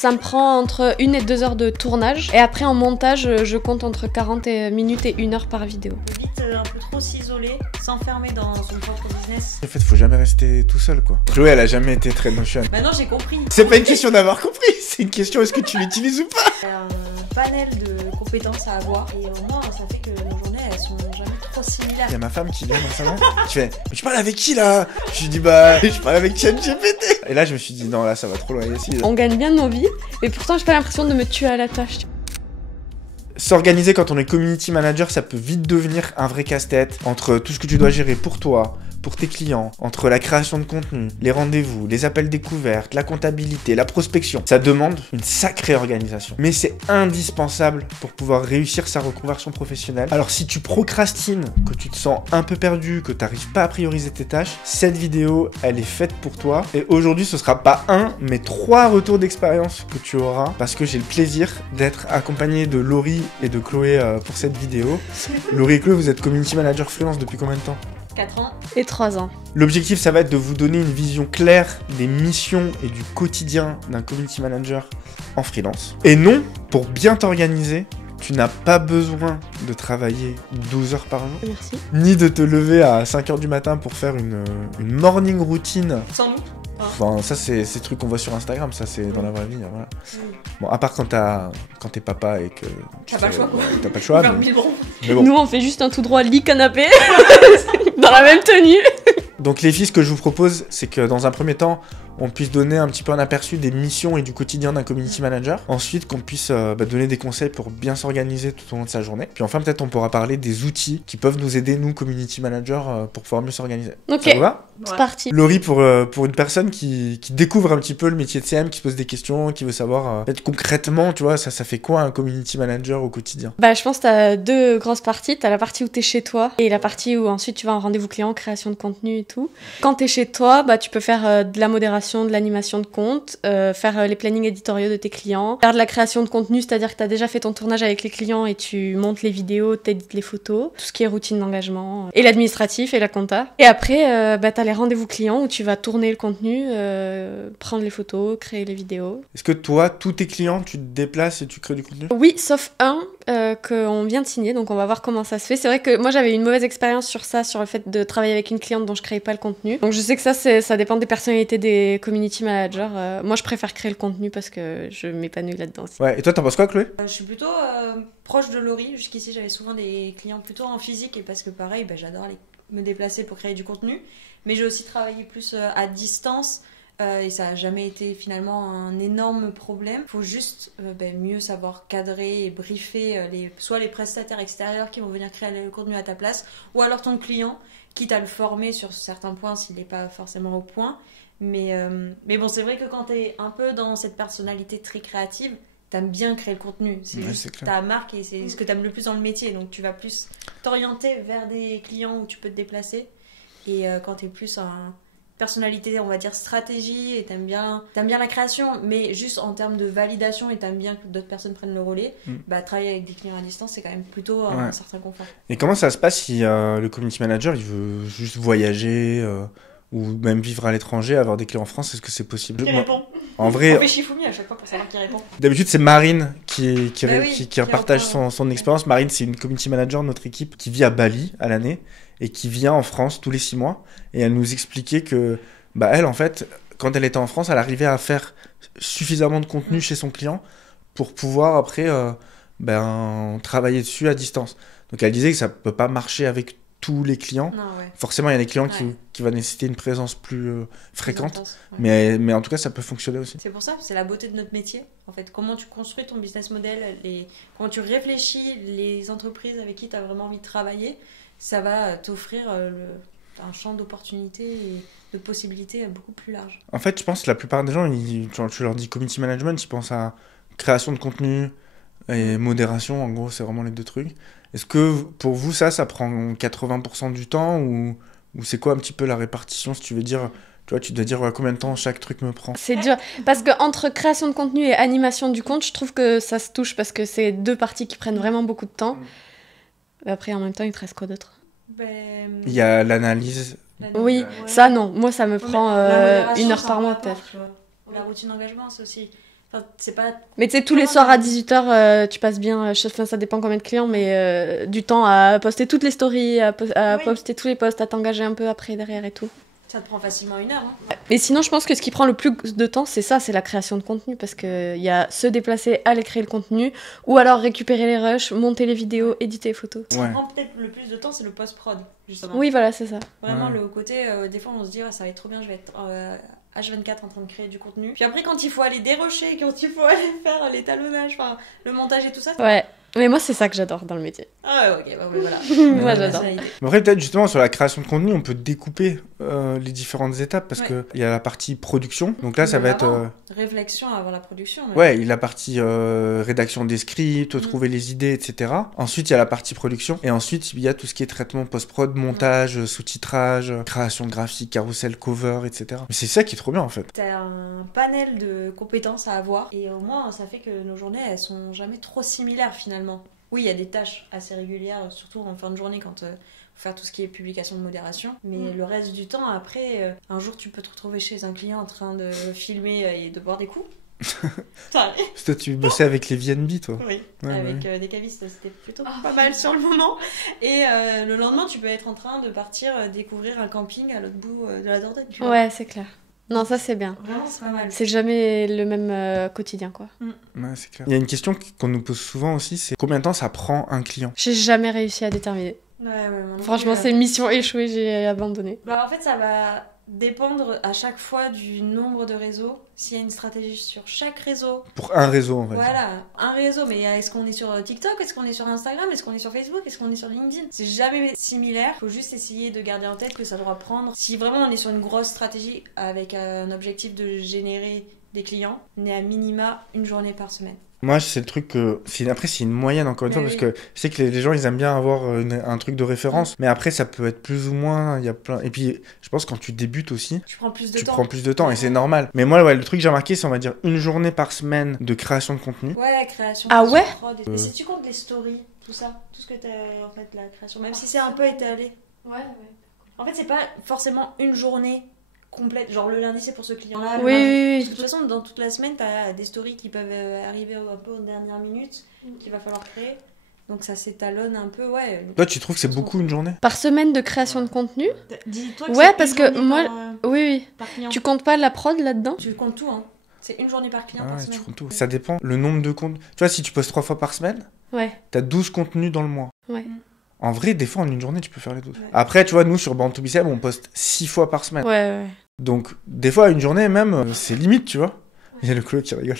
Ça me prend entre 1 et 2 heures de tournage. Et après, en montage, je compte entre 40 minutes et 1 heure par vidéo. Vite un peu trop s'isoler, s'enfermer dans son propre business. En fait, faut jamais rester tout seul, quoi. Chloé, elle a jamais été très notion. Maintenant, j'ai compris. C'est pas une question d'avoir compris, c'est une question est-ce que tu l'utilises ou pas. Il y a un panel de compétences à avoir. Et au moins, ça fait que nos journées, elles sont jamais trop similaires. Il y a ma femme qui vient dans le salon. Tu fais, mais tu parles avec qui là? Je lui dis, bah, je parle avec ChatGPT. Et là, je me suis dit, non, là, ça va trop loin ici. On gagne bien nos vies, mais pourtant, j'ai pas l'impression de me tuer à la tâche. S'organiser quand on est community manager, ça peut vite devenir un vrai casse-tête entre tout ce que tu dois gérer pour toi, pour tes clients, entre la création de contenu, les rendez-vous, les appels découvertes, la comptabilité, la prospection. Ça demande une sacrée organisation. Mais c'est indispensable pour pouvoir réussir sa reconversion professionnelle. Alors si tu procrastines, que tu te sens un peu perdu, que tu n'arrives pas à prioriser tes tâches, cette vidéo, elle est faite pour toi. Et aujourd'hui, ce sera pas un, mais 3 retours d'expérience que tu auras parce que j'ai le plaisir d'être accompagné de Laurie et de Chloé pour cette vidéo. Laurie et Chloé, vous êtes community manager freelance depuis combien de temps? 4 ans. Et 3 ans. L'objectif, ça va être de vous donner une vision claire des missions et du quotidien d'un community manager en freelance. Et non, pour bien t'organiser, tu n'as pas besoin de travailler 12 heures par jour, Merci. ni de te lever à 5 heures du matin pour faire une morning routine. Sans doute. Enfin, ça, c'est ces trucs qu'on voit sur Instagram, ça, c'est dans la vraie vie. Voilà. Oui. Bon, à part quand t'es papa et que... T'as pas le choix, quoi. T'as pas le choix, Faire mais 1000 ronds. bon. Nous, on fait juste un tout droit lit canapé dans la même tenue. Donc les filles, ce que je vous propose, c'est que dans un premier temps, on puisse donner un petit peu un aperçu des missions et du quotidien d'un community manager. Ensuite, qu'on puisse donner des conseils pour bien s'organiser tout au long de sa journée. Puis enfin, peut-être on pourra parler des outils qui peuvent nous aider, nous, community managers, pour pouvoir mieux s'organiser. Ok, Ça vous va ? c'est parti. Laurie, pour une personne qui découvre un petit peu le métier de CM, qui se pose des questions, qui veut savoir concrètement, tu vois, ça fait quoi un community manager au quotidien ? Bah, je pense que t'as 2 grosses parties. T'as la partie où t'es chez toi et la partie où ensuite tu vas en rendez-vous client, création de contenu et tout. Quand t'es chez toi, bah, tu peux faire de la modération, de l'animation de compte, faire les plannings éditoriaux de tes clients, faire de la création de contenu, c'est-à-dire que t'as déjà fait ton tournage avec les clients et tu montes les vidéos, t'édites les photos, tout ce qui est routine d'engagement, et l'administratif et la compta. Et après, bah, t'as les rendez-vous clients où tu vas tourner le contenu, prendre les photos, créer les vidéos. Est-ce que toi, tous tes clients, tu te déplaces et tu crées du contenu ? Oui, sauf un qu'on vient de signer, donc on va voir comment ça se fait. C'est vrai que moi j'avais une mauvaise expérience sur ça, sur le fait de travailler avec une cliente dont je créais pas le contenu. Donc je sais que ça dépend des personnalités des community managers. Moi je préfère créer le contenu parce que je m'épanouis là-dedans aussi. Ouais, et toi, t'en penses quoi, Chloé ? Je suis plutôt proche de Laurie. Jusqu'ici, j'avais souvent des clients plutôt en physique et parce que pareil, bah, j'adore me déplacer pour créer du contenu. Mais j'ai aussi travaillé plus à distance et ça n'a jamais été finalement un énorme problème. Il faut juste mieux savoir cadrer et briefer soit les prestataires extérieurs qui vont venir créer le contenu à ta place ou alors ton client, quitte à le former sur certains points s'il n'est pas forcément au point. Mais bon, c'est vrai que quand tu es un peu dans cette personnalité très créative, t'aimes bien créer le contenu, c'est juste ta marque et c'est ce que t'aimes le plus dans le métier, donc tu vas plus t'orienter vers des clients où tu peux te déplacer. Et quand t'es plus en personnalité, on va dire stratégie, et t'aimes bien la création, mais juste en termes de validation et t'aimes bien que d'autres personnes prennent le relais, bah travailler avec des clients à distance, c'est quand même plutôt un certain confort. Et comment ça se passe si le community manager il veut juste voyager ou même vivre à l'étranger, avoir des clients en France, est-ce que c'est possible ? Qui répond ? En vrai, on fait Shifumi à chaque fois pour savoir qui répond. D'habitude, c'est Marine qui partage reprend, son expérience. Marine, c'est une community manager de notre équipe qui vit à Bali à l'année et qui vient en France tous les 6 mois. Et elle nous expliquait que, bah, elle, en fait, quand elle était en France, elle arrivait à faire suffisamment de contenu chez son client pour pouvoir après travailler dessus à distance. Donc elle disait que ça peut pas marcher avec tous les clients. Non, ouais. Forcément, il y a des clients qui va nécessiter une présence plus fréquente, Intense, ouais. mais en tout cas, ça peut fonctionner aussi. C'est pour ça, c'est la beauté de notre métier. En fait, comment tu construis ton business model, comment tu réfléchis les entreprises avec qui tu as vraiment envie de travailler, ça va t'offrir un champ d'opportunités et de possibilités beaucoup plus large. En fait, je pense que la plupart des gens, tu leur dis community management, ils pensent à création de contenu et modération. En gros, c'est vraiment les 2 trucs. Est-ce que pour vous, ça prend 80% du temps ou c'est quoi un petit peu la répartition, si tu veux dire, tu vois, tu dois dire combien de temps chaque truc me prend ? C'est dur, parce que entre création de contenu et animation du compte, je trouve que ça se touche, parce que c'est 2 parties qui prennent vraiment beaucoup de temps. Après, en même temps, il te reste quoi d'autre ? Il y a l'analyse. Oui, ça non, moi ça me prend 1 heure par mois peut-être. Ou la routine d'engagement, c'est aussi Enfin, c'est pas... Mais tu sais, tous les soirs à 18h, tu passes bien, enfin, ça dépend combien de clients, mais du temps à poster toutes les stories, à Oui. poster tous les posts, à t'engager un peu après derrière et tout. Ça te prend facilement 1 heure. Hein. Mais sinon, je pense que ce qui prend le plus de temps, c'est ça, c'est la création de contenu. Parce qu'il y a se déplacer, aller créer le contenu, ou alors récupérer les rushs, monter les vidéos, éditer les photos. Ce qui Ouais. prend peut-être le plus de temps, c'est le post-prod, justement. Oui, voilà, c'est ça. Vraiment, Ouais. le côté, des fois, on se dit, ah, ça va être trop bien, je vais être H24 en train de créer du contenu. Puis après, quand il faut aller dérocher, quand il faut aller faire l'étalonnage, enfin, le montage et tout ça. Ouais. Mais moi, c'est ça que j'adore dans le métier. Ah ouais, ok, bah, voilà. Moi, j'adore. C'est l'idée. Mais après, peut-être justement sur la création de contenu, on peut découper les différentes étapes parce Ouais. que il y a la partie production. Donc là, ça Même va être avant, réflexion avant la production. mais- ouais, il y a la partie rédaction des scripts, Mhm. trouver les idées, etc. Ensuite, il y a la partie production et ensuite il y a tout ce qui est traitement post-prod, montage, sous-titrage, création graphique, carrousel, cover, etc. Mais c'est ça qui est trop bien en fait. T'as un panel de compétences à avoir et au moins ça fait que nos journées elles sont jamais trop similaires finalement. Oui, il y a des tâches assez régulières, surtout en fin de journée quand faut faire tout ce qui est publication de modération. Mais le reste du temps, après, un jour tu peux te retrouver chez un client en train de filmer et de boire des coups. Ça arrive. Parce que toi, tu bossais avec les VNB, toi. Oui, Ouais, avec des cavistes, c'était plutôt pas mal sur le moment. Et le lendemain, tu peux être en train de partir découvrir un camping à l'autre bout de la Dordogne. tu vois. Ouais, c'est clair. Non, ça, c'est bien. Vraiment, c'est pas mal. C'est jamais le même quotidien, quoi. Ouais, c'est clair. Il y a une question qu'on nous pose souvent aussi, c'est combien de temps ça prend un client? J'ai jamais réussi à déterminer. Ouais, moi non Franchement, plus, c'est une mission échouée, j'ai abandonné. Bah, en fait, ça va dépendre à chaque fois du nombre de réseaux. S'il y a une stratégie sur chaque réseau, Pour un réseau, on va dire. voilà, un réseau, mais est-ce qu'on est sur TikTok, est-ce qu'on est sur Instagram, est-ce qu'on est sur Facebook, est-ce qu'on est sur LinkedIn? C'est jamais similaire, faut juste essayer de garder en tête que ça doit prendre, si vraiment on est sur une grosse stratégie avec un objectif de générer des clients, on est à minima 1 journée par semaine. Moi, c'est le truc que. Après, c'est une moyenne, encore une fois, Mais parce oui. que je sais que les gens, ils aiment bien avoir un truc de référence, mais après, ça peut être plus ou moins. Il y a plein. Et puis, je pense que quand tu débutes aussi, Tu prends plus de tu temps. prends plus de temps, et c'est normal. Mais moi, ouais, le truc que j'ai remarqué, c'est, on va dire, 1 journée par semaine de création de contenu. Ouais, création. Ah ouais prod et- Mais si tu comptes les stories, tout ça, tout ce que t'as en fait la création, même si c'est un peu étalé. Ouais. En fait, c'est pas forcément une journée complète. Genre le lundi, c'est pour ce client-là. le Oui, mardi- oui, De oui. toute façon, dans toute la semaine, t'as des stories qui peuvent arriver un peu aux dernières minutes, qu'il va falloir créer. Donc ça s'étalonne un peu, ouais. Toi, tu trouves que c'est beaucoup une journée? Par semaine de création de contenu? Dis-toi Ouais, c'est parce une que journée moi- par, Oui, oui. par client. Tu comptes pas la prod là-dedans? Tu comptes tout, hein. C'est 1 journée par client Ah par ouais, semaine. tu comptes tout. Ça dépend. Le nombre de comptes. Tu vois, si tu postes 3 fois par semaine, Ouais. t'as 12 contenus dans le mois. Ouais. En vrai, des fois, en une journée, tu peux faire les 12. Ouais. Après, tu vois, nous, sur Born to Be Seb, on poste 6 fois par semaine. Ouais, ouais. Donc, des fois, une journée, même, c'est limite, tu vois. Il y a le colo qui rigole.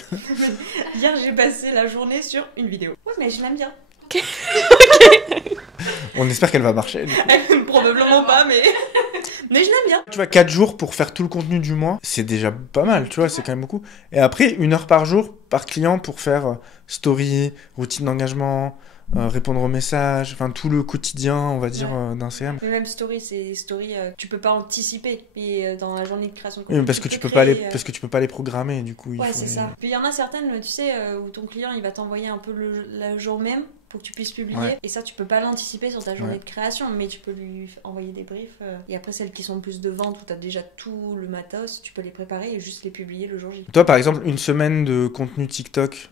Hier, j'ai passé la journée sur une vidéo. Ouais, mais je l'aime bien. On espère qu'elle va marcher. du coup. Probablement pas, mais... mais je l'aime bien. Tu vois, 4 jours pour faire tout le contenu du mois, c'est déjà pas mal, tu vois, c'est quand même beaucoup. Et après, 1 heure par jour par client pour faire story, routine d'engagement, répondre aux messages, enfin tout le quotidien, on va dire, d'un CM. Mais même story, c'est des stories tu peux pas anticiper. Et dans la journée de création de Oui, contenu, mais parce que tu peux pas les programmer, du coup. Il Ouais, faut c'est les- ça. Puis il y en a certaines, tu sais, où ton client il va t'envoyer un peu le jour même pour que tu puisses publier. Ouais. Et ça, tu peux pas l'anticiper sur ta journée Ouais. de création, mais tu peux lui envoyer des briefs. Et après, celles qui sont plus de vente, où tu as déjà tout le matos, tu peux les préparer et juste les publier le jour J. Toi, par exemple, une semaine de contenu TikTok,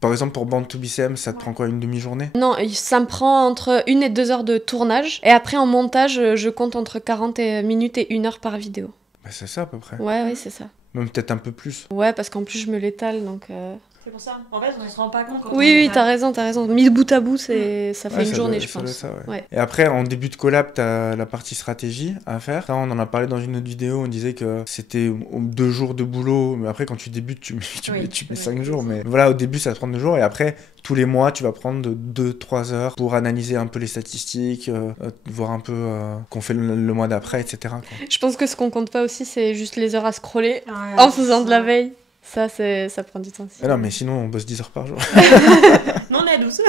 par exemple pour Born to Be CM, ça te prend quoi, une demi-journée? Non, ça me prend entre 1 et 2 heures de tournage. Et après, en montage, je compte entre 40 minutes et 1 heure par vidéo. Bah, c'est ça à peu près. Ouais, ouais, c'est ça. Même peut-être un peu plus. Ouais, parce qu'en plus, je me l'étale, donc... C'est pour ça. En fait, on se rend pas compte quand Oui, oui, t'as raison, t'as raison. Mis bout à bout, ça fait Ouais, une ça journée, doit- je ça doit pense. être ça, ouais. Ouais. Et après, en début de collab, t'as la partie stratégie à faire. Ça, on en a parlé dans une autre vidéo, on disait que c'était 2 jours de boulot, mais après, quand tu débutes, tu mets Oui, 5 jours. Mais voilà, au début, ça te prend 2 jours, et après, tous les mois, tu vas prendre de 2-3 heures pour analyser un peu les statistiques, voir un peu qu'on fait le mois d'après, etc. quoi. Je pense que ce qu'on compte pas aussi, c'est juste les heures à scroller en faisant de la veille. Ça prend du temps aussi. Mais non, mais sinon, on bosse 10 heures par jour. Non, on est à 12.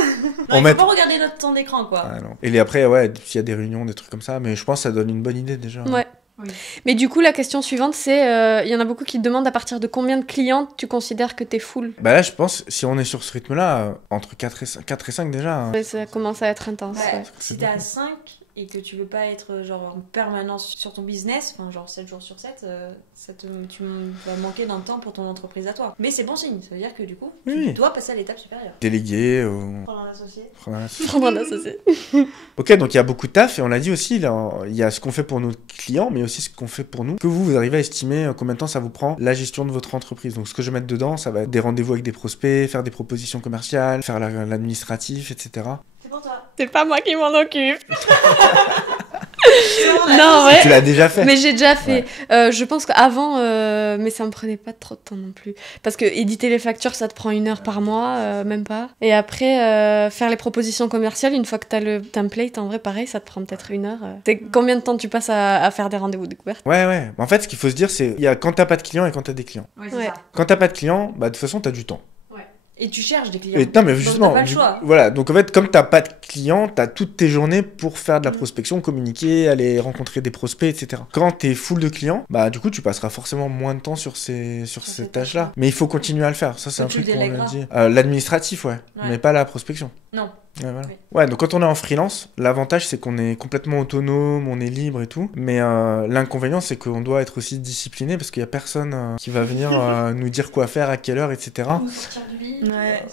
On Il met- faut pas regarder notre temps d'écran, quoi. Ah, non. Et après, ouais, s'il y a des réunions, des trucs comme ça, mais je pense que ça donne une bonne idée déjà. Ouais. Oui. Mais du coup, la question suivante, c'est... Il y en a beaucoup qui te demandent à partir de combien de clients tu considères que t'es full. Bah là, je pense, si on est sur ce rythme-là, entre 4 et 5 déjà. Hein. Ouais, ça commence à être intense. Ouais. Ouais. Si t'es à 5 et que tu veux pas être genre en permanence sur ton business, enfin genre 7 jours sur 7, tu vas manquer d'un temps pour ton entreprise à toi. Mais c'est bon signe, ça veut dire que du coup, tu dois passer à l'étape supérieure. Déléguer, Prendre un associé. Prendre un associé. Ok, donc il y a beaucoup de taf et on l'a dit aussi, là, il y a ce qu'on fait pour nos clients, mais aussi ce qu'on fait pour nous. Que vous arrivez à estimer combien de temps ça vous prend la gestion de votre entreprise. Donc ce que je vais mettre dedans, ça va être des rendez-vous avec des prospects, faire des propositions commerciales, faire l'administratif, etc. C'est pour toi. C'est pas moi qui m'en occupe. Non, ouais. Tu l'as déjà fait. Mais j'ai déjà fait. Je pense qu'avant, mais ça me prenait pas trop de temps non plus. Parce que éditer les factures, ça te prend 1 heure par mois, même pas. Et après, faire les propositions commerciales, une fois que t'as le template, en vrai, pareil, ça te prend peut-être 1 heure. C'est combien de temps tu passes à faire des rendez-vous découvertes? Ouais. En fait, ce qu'il faut se dire, c'est il y a quand t'as pas de clients et quand t'as des clients. Ouais, c'est Ouais. ça. Quand t'as pas de clients, bah de toute façon, t'as du temps. Et tu cherches des clients. Et, non, mais Donc, justement, t'as pas le choix. voilà. Donc en fait, comme t'as pas de clients, t'as toutes tes journées pour faire de la prospection, communiquer, aller rencontrer des prospects, etc. Quand t'es full de clients, bah du coup, tu passeras forcément moins de temps sur ces tâches-là. Mais il faut continuer à le faire. Ça, c'est un Donc, tu truc le qu'on a délègueras. dit. L'administratif, ouais, mais pas la prospection. Non. Ouais, voilà. Oui. Ouais, donc quand on est en freelance, l'avantage c'est qu'on est complètement autonome, on est libre et tout. Mais l'inconvénient c'est qu'on doit être aussi discipliné parce qu'il y a personne qui va venir nous dire quoi faire, à quelle heure, etc. Ou sortir du lit. Ouais.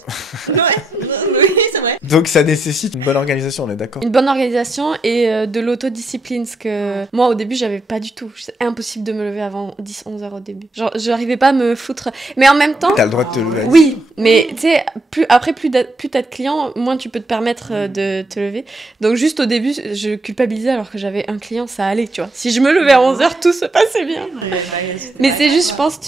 Oui, c'est vrai. Donc ça nécessite une bonne organisation, on est d'accord. Une bonne organisation et de l'autodiscipline. Parce que moi, au début, j'avais pas du tout. C'est impossible de me lever avant 10-11 heures au début. Genre, j'arrivais pas à me foutre. Mais en même temps. T'as le droit de te lever. Oui, mais tu sais, plus t'as de clients, moins tu peux te permettre de te lever. Donc, juste au début, je culpabilisais alors que j'avais un client, ça allait, tu vois. Si je me levais à 11 heures, tout se passait bien. Mais c'est juste, je pense,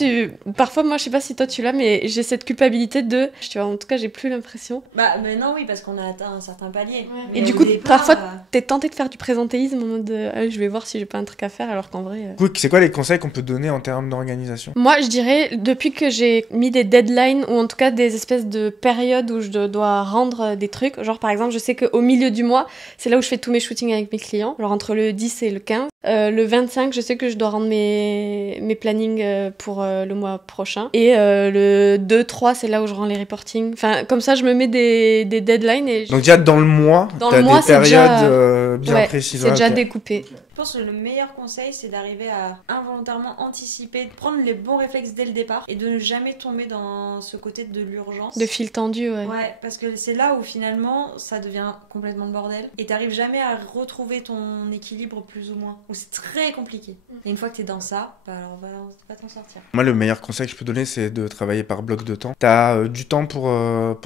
parfois, moi, je sais pas si toi tu l'as, mais j'ai cette culpabilité tu vois, en tout cas, j'ai plus l'impression. Bah, mais non, oui, parce qu'on a atteint un certain palier. Mais Et du au coup, départ, parfois, t'es tenté de faire du présentéisme en mode je vais voir si j'ai pas un truc à faire, alors qu'en vrai. Du coup, c'est quoi les conseils qu'on peut donner en termes d'organisation? Moi, je dirais, depuis que j'ai mis des deadlines, ou en tout cas des espèces de périodes où je dois rendre des trucs, genre par exemple, je sais qu'au milieu du mois, c'est là où je fais tous mes shootings avec mes clients, genre entre le 10 et le 15. Le 25, je sais que je dois rendre mes plannings pour le mois prochain. Et le 2-3, c'est là où je rends les reportings. Enfin, comme ça, je me mets des deadlines. Donc déjà, dans le mois, Dans t'as le mois, des c'est déjà- périodes bien Ouais, précises. c'est déjà ok. découpé. Je pense que le meilleur conseil, c'est d'arriver à involontairement anticiper, de prendre les bons réflexes dès le départ et de ne jamais tomber dans ce côté de l'urgence. De fil tendu, ouais. Ouais, parce que c'est là où finalement ça devient complètement le bordel et t'arrives jamais à retrouver ton équilibre plus ou moins. Ou c'est très compliqué. Et une fois que t'es dans ça, bah alors va t'en sortir. Moi, le meilleur conseil que je peux donner, c'est de travailler par bloc de temps. T'as du temps pour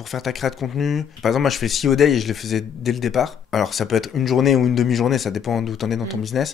faire ta créa de contenu. Par exemple, moi, je fais CEO Day et je le faisais dès le départ. Alors, ça peut être une journée ou une demi-journée, ça dépend d'où t'en es dans ton business.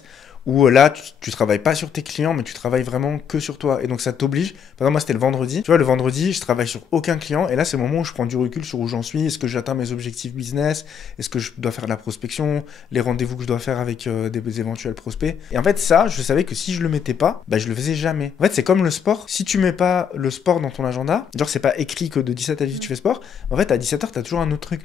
Où là, tu travailles pas sur tes clients, mais tu travailles vraiment que sur toi. Et donc, ça t'oblige. Par exemple, moi, c'était le vendredi. Tu vois, le vendredi, je travaille sur aucun client. Et là, c'est le moment où je prends du recul sur où j'en suis. Est-ce que j'atteins mes objectifs business? Est-ce que je dois faire de la prospection? Les rendez-vous que je dois faire avec des éventuels prospects. Et en fait, ça, je savais que si je le mettais pas, bah, je le faisais jamais. En fait, c'est comme le sport. Si tu mets pas le sport dans ton agenda, genre, c'est pas écrit que de 17 à 18 tu fais sport. En fait, à 17h, t'as toujours un autre truc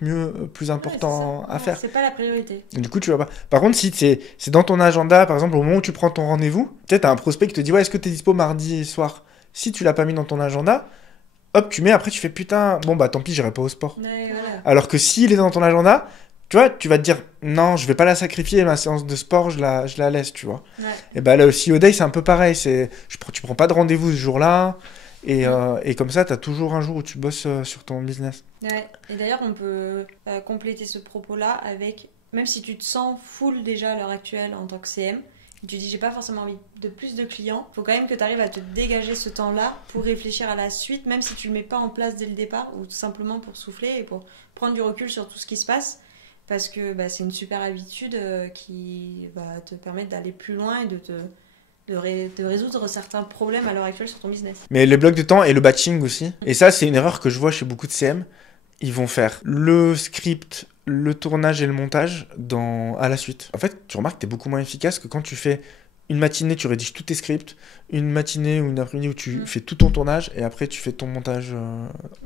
plus important Ouais, c'est ça. à faire. C'est pas la priorité. Du coup, tu vas pas. Par contre, si c'est dans ton agenda, par exemple, au moment où tu prends ton rendez-vous, peut-être t'as un prospect qui te dit ouais, est-ce que t'es dispo mardi soir? Si tu l'as pas mis dans ton agenda, hop, tu mets, après tu fais putain, bon bah tant pis, j'irai pas au sport. Ouais, voilà. Alors que s'il est dans ton agenda, tu vois, tu vas te dire non, je vais pas la sacrifier, ma séance de sport, je la laisse, tu vois. Ouais. Et bah là, le CEO Day, c'est un peu pareil, tu prends pas de rendez-vous ce jour-là. Et comme ça, t'as toujours un jour où tu bosses sur ton business. Ouais. Et d'ailleurs, on peut compléter ce propos-là avec, même si tu te sens full déjà à l'heure actuelle en tant que CM, et tu dis j'ai pas forcément envie de plus de clients, faut quand même que tu arrives à te dégager ce temps-là pour réfléchir à la suite, même si tu le mets pas en place dès le départ, ou tout simplement pour souffler et pour prendre du recul sur tout ce qui se passe, parce que bah, c'est une super habitude qui va te permettre d'aller plus loin et de résoudre certains problèmes à l'heure actuelle sur ton business. Mais les blocs de temps et le batching aussi. Et ça, c'est une erreur que je vois chez beaucoup de CM. Ils vont faire le script, le tournage et le montage à la suite. En fait, tu remarques que tu es beaucoup moins efficace que quand tu fais une matinée, tu rédiges tous tes scripts, une matinée ou une après-midi où tu fais tout ton tournage et après tu fais ton montage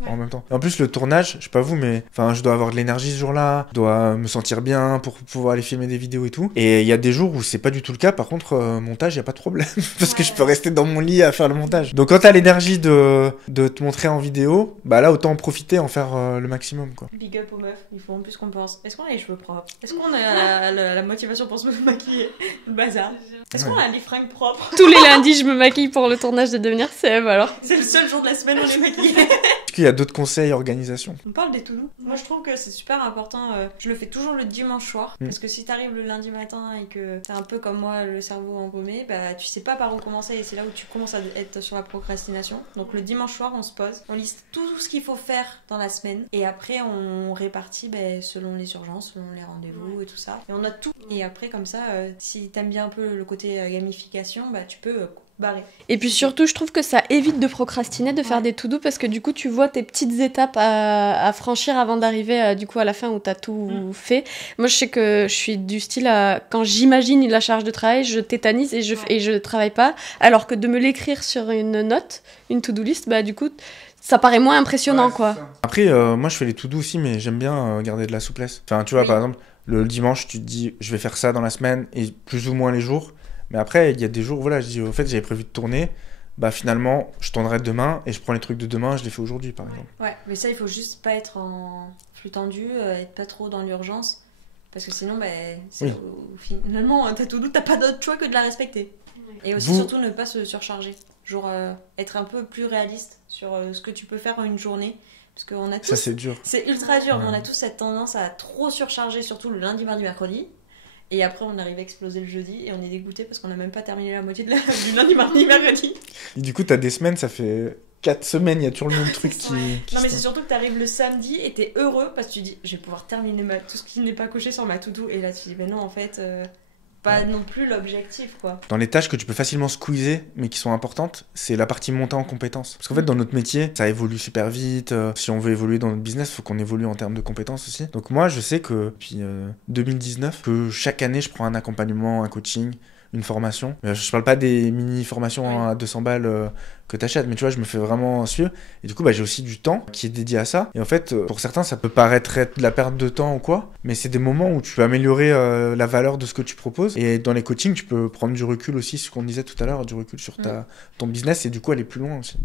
en même temps. Et en plus, le tournage, je sais pas vous, mais je dois avoir de l'énergie ce jour-là, je dois me sentir bien pour pouvoir aller filmer des vidéos et tout. Et il y a des jours où c'est pas du tout le cas. Par contre, montage, y a pas de problème parce que je peux rester dans mon lit à faire le montage. Donc quand t'as l'énergie de te montrer en vidéo, bah là, autant en profiter, en faire le maximum, quoi. Big up aux meufs, ils font plus qu'on pense. Est-ce qu'on a les cheveux propres? Est-ce qu'on a la motivation pour se maquiller? Le bazar. Est-ce qu'on a les fringues propres? Tous les lundis, je me maquille pour le tournage de Devenir Seb, alors. C'est le seul jour de la semaine où on est maquillé. Est-ce qu'il y a d'autres conseils organisation? On parle des to-do. Moi, je trouve que c'est super important. Je le fais toujours le dimanche soir. Parce que si t'arrives le lundi matin et que t'es un peu comme moi, le cerveau embaumé, bah tu sais pas par où commencer et c'est là où tu commences à être sur la procrastination. Donc le dimanche soir, on se pose, on liste tout ce qu'il faut faire dans la semaine et après on répartit selon les urgences, selon les rendez-vous et tout ça. Et on note tout. Et après, comme ça, si t'aimes bien un peu le côté gamification, bah tu peux barrer. Et puis surtout, je trouve que ça évite de procrastiner, de faire des to-do, parce que du coup, tu vois tes petites étapes à franchir avant d'arriver du coup à la fin où t'as tout fait. Moi, je sais que je suis du style quand j'imagine la charge de travail, je tétanise et je travaille pas, alors que de me l'écrire sur une note, une to-do list, bah du coup, ça paraît moins impressionnant, quoi. Après, moi, je fais les to-do aussi, mais j'aime bien garder de la souplesse. Enfin, tu vois, par exemple, le dimanche, tu te dis, je vais faire ça dans la semaine et plus ou moins les jours. Mais après, il y a des jours, voilà, je dis, au fait, j'avais prévu de tourner. Bah finalement, je tournerai demain et je prends les trucs de demain, je les fais aujourd'hui, par exemple. Ouais, mais ça, il faut juste pas être en flux tendu, être pas trop dans l'urgence. Parce que sinon, finalement, t'as tout doute, t'as pas d'autre choix que de la respecter. Et aussi, surtout, ne pas se surcharger. Genre, être un peu plus réaliste sur ce que tu peux faire en une journée. Parce qu'on a tous... Ça, c'est dur. C'est ultra dur, mais on a tous cette tendance à trop surcharger, surtout le lundi, mardi, mercredi. Et après, on arrive à exploser le jeudi et on est dégoûté parce qu'on n'a même pas terminé la moitié du lundi, mardi, mercredi. Et du coup, t'as des semaines, ça fait 4 semaines, il y a toujours le même truc qui... Non, mais c'est surtout que t'arrives le samedi et t'es heureux parce que tu dis, je vais pouvoir terminer tout ce qui n'est pas coché sur ma to-do. Et là, tu dis, mais non, en fait, pas non plus l'objectif, quoi. Dans les tâches que tu peux facilement squeezer, mais qui sont importantes, c'est la partie montée en compétences. Parce qu'en fait, dans notre métier, ça évolue super vite. Si on veut évoluer dans notre business, il faut qu'on évolue en termes de compétences aussi. Donc moi, je sais que depuis 2019, que chaque année, je prends un accompagnement, un coaching, une formation. Je parle pas des mini-formations à 200 balles que t'achètes, mais tu vois, je me fais vraiment suivre. Et du coup, j'ai aussi du temps qui est dédié à ça. Et en fait, pour certains, ça peut paraître être de la perte de temps ou quoi, mais c'est des moments où tu peux améliorer la valeur de ce que tu proposes. Et dans les coachings, tu peux prendre du recul aussi, ce qu'on disait tout à l'heure, du recul sur ton business et du coup aller plus loin aussi.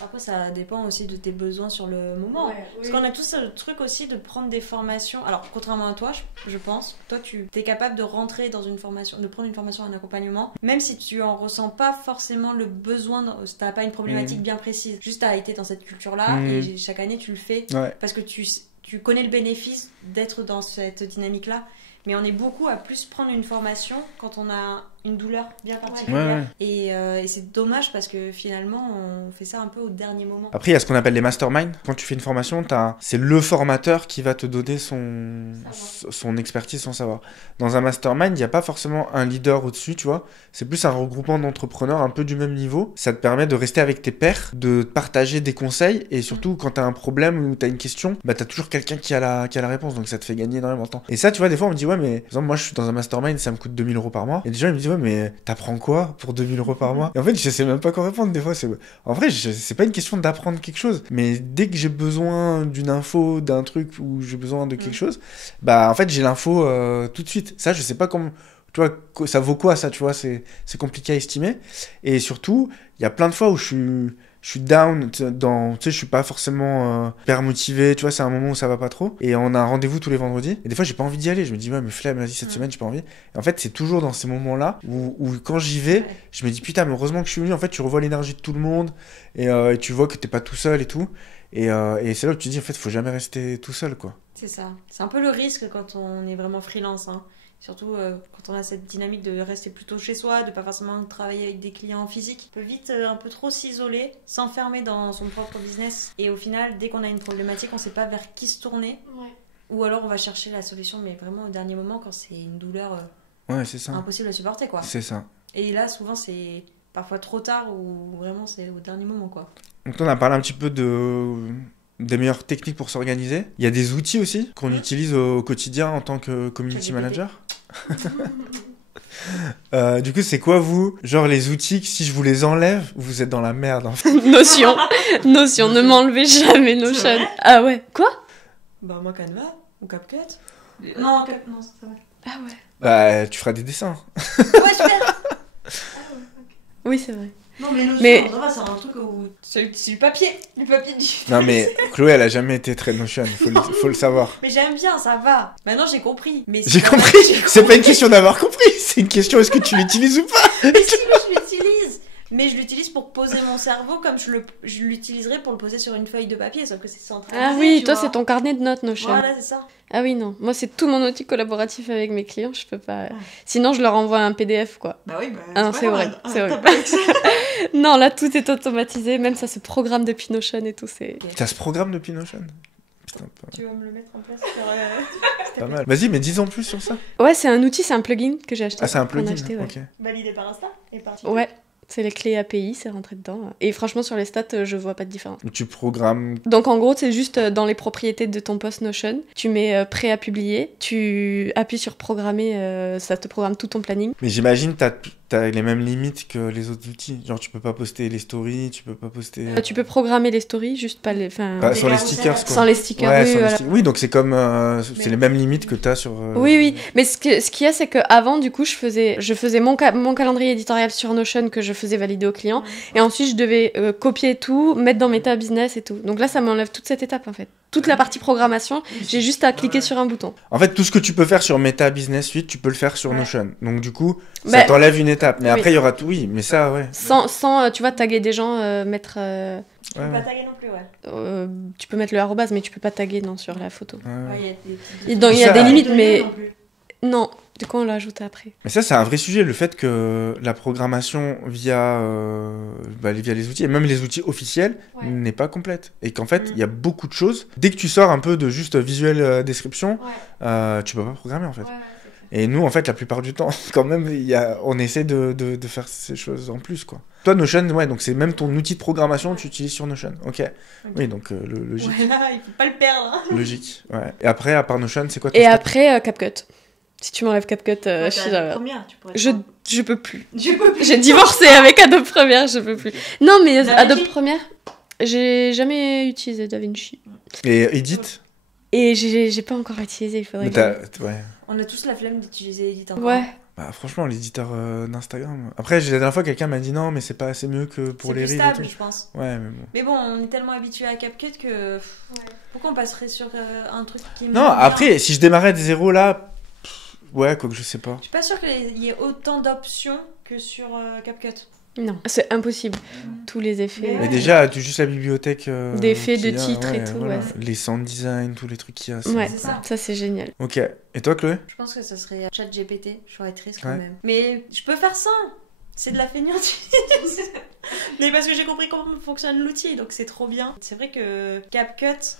Après, ça dépend aussi de tes besoins sur le moment. Parce qu'on a tous le truc aussi de prendre des formations. Alors, contrairement à toi, je pense, toi, tu es capable de rentrer dans une formation, de prendre une formation, un accompagnement, même si tu en ressens pas forcément le besoin, si t'as pas une problématique bien précise. Juste, t'as été dans cette culture-là et chaque année, tu le fais parce que tu connais le bénéfice d'être dans cette dynamique-là. Mais on est beaucoup à plus prendre une formation quand on a une douleur bien particulière. Et c'est dommage parce que finalement, on fait ça un peu au dernier moment. Après, il y a ce qu'on appelle les masterminds. Quand tu fais une formation, c'est le formateur qui va te donner son expertise, son savoir. Dans un mastermind, il n'y a pas forcément un leader au-dessus, tu vois. C'est plus un regroupement d'entrepreneurs un peu du même niveau. Ça te permet de rester avec tes pairs, de partager des conseils. Et surtout, quand tu as un problème ou tu as une question, tu as toujours quelqu'un qui a la réponse. Donc ça te fait gagner énormément de temps. Et ça, tu vois, des fois, on me dit, ouais, mais par exemple, moi, je suis dans un mastermind, ça me coûte 2000 € par mois. Et des gens, ils me disent, ouais, mais t'apprends quoi pour 2000 € par mois? Et en fait, je sais même pas quoi répondre des fois. En vrai, c'est pas une question d'apprendre quelque chose. Mais dès que j'ai besoin d'une info, d'un truc ou j'ai besoin de quelque chose, en fait, j'ai l'info tout de suite. Ça, je sais pas comment. Tu vois, ça vaut quoi ça, tu vois, c'est compliqué à estimer. Et surtout, il y a plein de fois où je suis down, tu sais, je suis pas forcément hyper motivé, tu vois, c'est un moment où ça va pas trop. Et on a un rendez-vous tous les vendredis. Et des fois, j'ai pas envie d'y aller. Je me dis, ouais, mais flemme, vas-y, cette semaine, j'ai pas envie. Et en fait, c'est toujours dans ces moments-là où quand j'y vais, je me dis, putain, mais heureusement que je suis venu. En fait, tu revois l'énergie de tout le monde et tu vois que t'es pas tout seul et tout. Et c'est là où tu te dis, en fait, faut jamais rester tout seul, quoi. C'est ça. C'est un peu le risque quand on est vraiment freelance, hein. Surtout quand on a cette dynamique de rester plutôt chez soi, de pas forcément travailler avec des clients physiques. On peut vite un peu trop s'isoler, s'enfermer dans son propre business. Et au final, dès qu'on a une problématique, on sait pas vers qui se tourner. Ou alors on va chercher la solution, mais vraiment au dernier moment, quand c'est une douleur c'est ça. impossible à supporter, quoi. C'est ça. Et là, souvent, c'est parfois trop tard ou vraiment c'est au dernier moment, quoi. Donc on a parlé un petit peu des meilleures techniques pour s'organiser. Il y a des outils aussi qu'on utilise au quotidien en tant que community manager. Du coup, c'est quoi, vous? Genre, les outils, si je vous les enlève, vous êtes dans la merde, en fait. Notion, ne m'enlevez jamais Notion. C'est vrai Ah ouais, quoi? Bah, moi, Canva ou CapCut. Non, non, ça va. Ah ouais. Bah, tu feras des dessins. Ouais, super. Oui, c'est vrai. Non, mais Notion, Mais- ça va, c'est un truc où. C'est du papier. Du papier du. Non, mais Chloé, elle a jamais été très Notion, faut le savoir. Mais j'aime bien, ça va. Maintenant, j'ai compris. Mais J'ai c'est- compris. C'est pas une question d'avoir compris, c'est une question est-ce que tu l'utilises ou pas? Mais si, mais je l'utilise. Mais je l'utilise pour poser mon cerveau comme je l'utiliserais pour le poser sur une feuille de papier, sauf que c'est centralisé. Ah oui, tu toi vois. c'est ton carnet de notes Notion. Voilà, c'est ça. Ah oui, non. Moi c'est tout mon outil collaboratif avec mes clients, je peux pas. Sinon je leur envoie un PDF quoi. Bah oui, bah. Ah non, c'est vrai, c'est vrai. Non, là tout est automatisé, même ça se programme depuis Notion et tout, c'est... T'as ce programme depuis Notion? Putain, Tu vas me le mettre en place sur. pas mal. Vas-y, mais dis en plus sur ça. Ouais, c'est un outil, c'est un plugin que j'ai acheté. Ah, c'est un qu'on a plugin, acheté, ouais. ok. Validé par Insta et par Ouais, c'est les clés API, c'est rentré dedans. Et franchement, sur les stats, je vois pas de différence. Tu programmes. Donc en gros, c'est juste dans les propriétés de ton post Notion. Tu mets prêt à publier, tu appuies sur programmer, ça te programme tout ton planning. Mais j'imagine t'as les mêmes limites que les autres outils. Genre, tu peux pas poster les stories, tu peux pas poster. Tu peux programmer les stories, juste pas les... Enfin, Bah, Des sans les carousels. stickers, quoi. sans les stickers, Ouais, oui, sans les voilà. stickers. Oui, donc c'est comme. C'est Mais- les mêmes limites que t'as sur. Oui, oui. Mais ce qu'il y a, c'est qu'avant, du coup, je faisais mon calendrier éditorial sur Notion que je faisais valider au client. Et ensuite, je devais copier tout, mettre dans Meta Business et tout. Donc là, ça m'enlève toute cette étape, en fait. Toute la partie programmation, j'ai juste à cliquer sur un bouton. En fait, tout ce que tu peux faire sur Meta Business Suite, tu peux le faire sur Ouais. Notion. Donc, du coup, ça Bah, t'enlève une étape. Mais oui. après, il y aura tout. Oui, mais ça, ouais. Sans tu vois, taguer des gens, mettre... Tu peux pas taguer non plus, ouais. tu peux mettre le arrobase, mais tu peux pas taguer non, sur la photo. Ouais, ouais. Ouais, il y a des petites- Et donc, il y a Ça- des limites, Données mais... non plus. Non, du coup, on l'a ajouté après. Mais ça, c'est un vrai sujet, le fait que la programmation via les outils, et même les outils officiels, Ouais. n'est pas complète. Et qu'en fait, Mm. il y a beaucoup de choses. Dès que tu sors un peu de juste visuel description, Ouais. tu peux pas programmer, en fait. Ouais, ouais, c'est clair. Et nous, en fait, la plupart du temps, quand même, on essaie de faire ces choses en plus, quoi. Toi, Notion, ouais, donc c'est même ton outil de programmation que tu utilises sur Notion. Ok. Oui, donc logique. Ouais, là, il faut pas le perdre. Hein. Logique, ouais. Et après, à part Notion, c'est quoi ton Et step? après, CapCut. Si tu m'enlèves CapCut, Ouais, je t'as suis la là. première, tu pourrais. Je peux plus. Je peux plus. J'ai divorcé avec Adobe Premiere, je peux plus. Non, mais DaVinci Adobe Premiere, j'ai jamais utilisé DaVinci. Et Edit? Et j'ai pas encore utilisé, il faudrait Mais que... ouais. On a tous la flemme d'utiliser Edit encore. Ouais. Bah, franchement, l'éditeur d'Instagram. Après, la dernière fois, quelqu'un m'a dit non, mais c'est pas assez mieux que pour C'est les plus reels et stable, tout. je pense. Ouais, mais bon. Mais bon, on est tellement habitué à CapCut que. Pourquoi on passerait sur un truc qui. Non, après, si je démarrais de zéro là, ouais, quoi que je sais pas. Je suis pas sûre qu'il y ait autant d'options que sur CapCut. Non, c'est impossible. Tous les effets. Mais Mais ouais. déjà, tu juste la bibliothèque. D'effets, qu'il de y a, titres et ouais, tout, voilà. ouais. Les sound design, tous les trucs qu'il y a. Ouais, C'est ça. ça c'est génial. Ok. Et toi, Chloé? Je pense que ça serait ChatGPT. Je serais triste quand Ouais. même. Mais je peux faire ça. C'est de la fainéantise. Mais parce que j'ai compris comment fonctionne l'outil, donc c'est trop bien. C'est vrai que CapCut,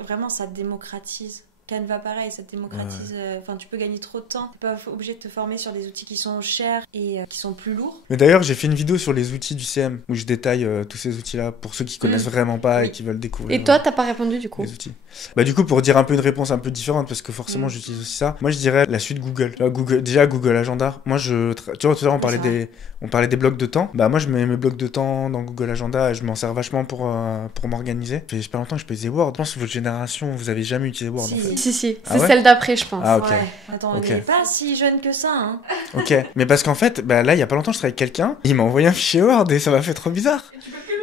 vraiment, ça démocratise. Canva, pareil, ça démocratise. Enfin, tu peux gagner trop de temps. T'es pas obligé de te former sur des outils qui sont chers et qui sont plus lourds. Mais d'ailleurs, j'ai fait une vidéo sur les outils du CM où je détaille tous ces outils-là pour ceux qui connaissent vraiment pas et Oui. qui veulent découvrir. Et toi, t'as pas répondu du coup? Les outils. Bah du coup pour dire un peu une réponse un peu différente parce que forcément Mm. j'utilise aussi ça. Moi je dirais la suite Google. Tu vois, déjà Google Agenda. Moi tu vois tout à l'heure on parlait des blocs de temps. Bah moi je mets mes blocs de temps dans Google Agenda et je m'en sers vachement pour m'organiser. Ça fait pas longtemps que je peux utiliser Word. Je pense que votre génération vous avez jamais utilisé Word Si. en fait. Si, Ah c'est ouais celle d'après, je pense. Ah ok. Ouais. Attends, Ok. on n'est pas si jeune que ça, hein. Ok. Mais parce qu'en fait bah là il y a pas longtemps je travaillais avec quelqu'un. Il m'a envoyé un fichier Word et ça m'a fait trop bizarre.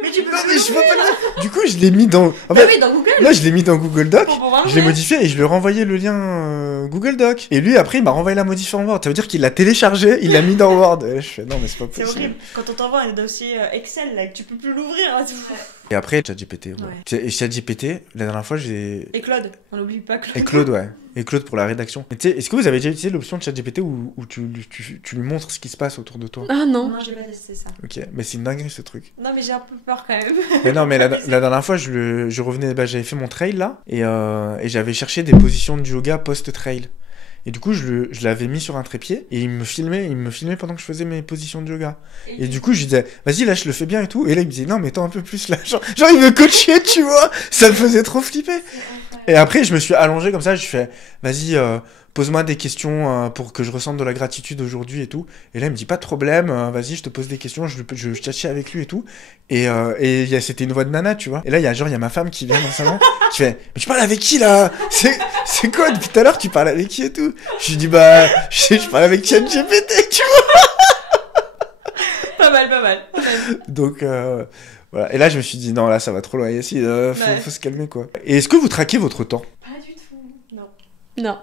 Mais tu peux Mais je peux pas le... Du coup je l'ai mis dans. En Ah fait, oui, dans Google. là je l'ai mis dans Google Doc. Pour pouvoir Je l'ai jouer. modifié et je lui ai renvoyé le lien Google Doc. Et lui, après, il m'a renvoyé la modif en Word. Ça veut dire qu'il l'a téléchargé, il l'a mis dans Word. Et je fais, non, mais c'est pas C'est possible. horrible. Quand on t'envoie un dossier Excel, là, que tu peux plus l'ouvrir. Là, Et après, ChatGPT. Ouais. Ouais. Et ChatGPT, la dernière fois, j'ai. Et Claude, on n'oublie pas Claude. Et Claude, ouais. Et Claude pour la rédaction. Et tu sais, est-ce que vous avez déjà utilisé l'option de ChatGPT où tu lui montres ce qui se passe autour de toi? Ah non. Non, j'ai pas testé ça. Ok, mais c'est une dinguerie ce truc. Non, mais j'ai un peu peur quand même. Mais non, mais la dernière fois, je revenais, bah, j'avais fait mon trail là, et j'avais cherché des positions de yoga post-trail. Et du coup, je l'avais mis sur un trépied, et il me filmait pendant que je faisais mes positions de yoga. Et du coup, je lui disais, vas-y, là, je le fais bien et tout. Et là, il me disait, non, mais attends un peu plus là. Genre il me coachait, tu vois. Ça me faisait trop flipper. Et après, je me suis allongé comme ça, je fais, vas-y, pose-moi des questions pour que je ressente de la gratitude aujourd'hui et tout. Et là, il me dit, pas de problème, vas-y, je te pose des questions, je tchatchais avec lui et tout. Et c'était une voix de nana, tu vois. Et là, il y a ma femme qui vient dans le salon, qui fait, mais tu parles avec qui là? C'est quoi depuis tout à l'heure, tu parles avec qui et tout? Je lui dis, bah, je parle avec ChatGPT, tu vois. Pas mal. Donc, voilà. Et là, je me suis dit, non, là, ça va trop loin, Yacine, faut se calmer, quoi. Et est-ce que vous traquez votre temps? Pas du tout, non. Non.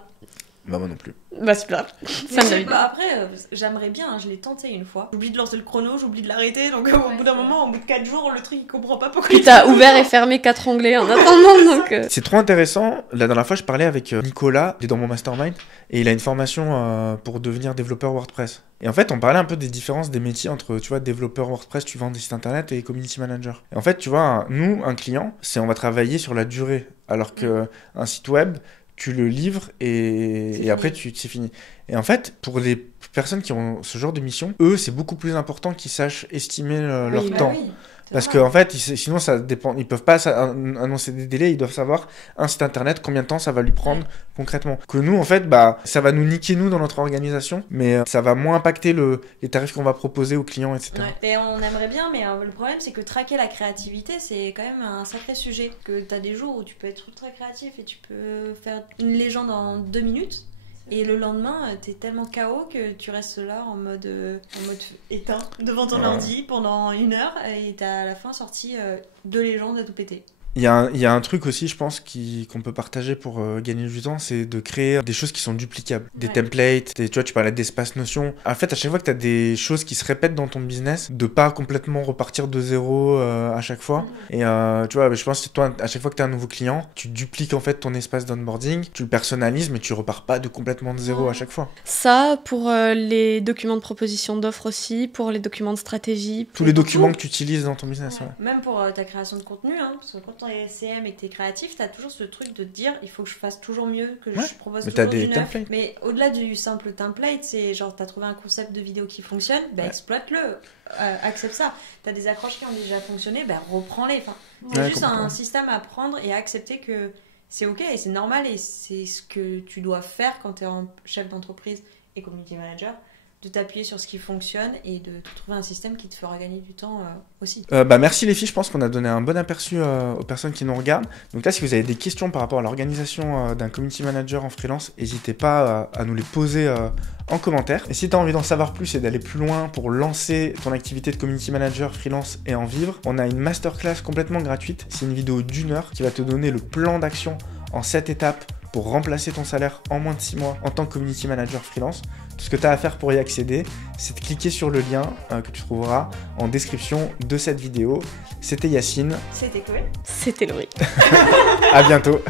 Bah, moi non plus. Bah, c'est pas grave. Mais je sais pas, après, j'aimerais bien, hein, je l'ai tenté une fois. J'oublie de lancer le chrono, j'oublie de l'arrêter, donc au bout d'un moment, au bout de 4 jours, le truc il comprend pas pourquoi. Puis t'as ouvert et fermé 4 onglets en attendant, donc... C'est trop intéressant. La dernière fois, je parlais avec Nicolas, il est dans mon mastermind, et il a une formation pour devenir développeur WordPress. Et en fait, on parlait un peu des différences des métiers entre, tu vois, développeur WordPress, tu vends des sites internet, et community manager. Et en fait, tu vois, nous, un client, on va travailler sur la durée, alors qu'un site web, tu le livres et après c'est fini. Et en fait, pour les personnes qui ont ce genre de mission, eux, c'est beaucoup plus important qu'ils sachent estimer leur temps. Oui. Parce qu'en fait, sinon, ça dépend. Ils peuvent pas annoncer des délais. Ils doivent savoir un site internet combien de temps ça va lui prendre concrètement. Que nous, en fait, bah, ça va nous niquer nous dans notre organisation, mais ça va moins impacter les tarifs qu'on va proposer aux clients, etc. Ouais. Et on aimerait bien, mais le problème, c'est que traquer la créativité, c'est quand même un sacré sujet. Que t'as des jours où tu peux être ultra créatif et tu peux faire une légende en 2 minutes. Et le lendemain, t'es tellement KO que tu restes là en mode éteint devant ton ordi pendant 1 heure et t'as à la fin sorti 2 légendes à tout péter. Il y a un truc aussi, je pense, qu'on peut partager pour gagner du temps, c'est de créer des choses qui sont duplicables. Des templates, tu vois, tu parlais d'espace notion. En fait, à chaque fois que tu as des choses qui se répètent dans ton business, de pas complètement repartir de zéro à chaque fois. Et tu vois, je pense que toi, à chaque fois que tu as un nouveau client, tu dupliques en fait ton espace d'onboarding, tu le personnalises, mais tu repars pas complètement de zéro à chaque fois. Ça, pour les documents de proposition d'offres aussi, pour les documents de stratégie. Tous les documents que tu utilises dans ton business, ouais. Même pour ta création de contenu, hein, parce que quand t'es SCM et que t'es créatif, t'as toujours ce truc de te dire il faut que je fasse toujours mieux, que je propose toujours du neuf. Mais au-delà du simple template, c'est genre t'as trouvé un concept de vidéo qui fonctionne, exploite-le, accepte ça. T'as des accroches qui ont déjà fonctionné, reprends-les. Enfin, c'est juste un système à prendre et à accepter que c'est ok et c'est normal et c'est ce que tu dois faire quand t'es chef d'entreprise et community manager, de t'appuyer sur ce qui fonctionne et de trouver un système qui te fera gagner du temps aussi. Merci les filles, je pense qu'on a donné un bon aperçu aux personnes qui nous regardent. Donc là, si vous avez des questions par rapport à l'organisation d'un community manager en freelance, n'hésitez pas à nous les poser en commentaire. Et si tu as envie d'en savoir plus et d'aller plus loin pour lancer ton activité de community manager freelance et en vivre, on a une masterclass complètement gratuite. C'est une vidéo d'1 heure qui va te donner le plan d'action en 7 étapes pour remplacer ton salaire en moins de 6 mois en tant que community manager freelance. Tout ce que tu as à faire pour y accéder, c'est de cliquer sur le lien que tu trouveras en description de cette vidéo. C'était Yacine. C'était Chloé. C'était Laurie. À bientôt.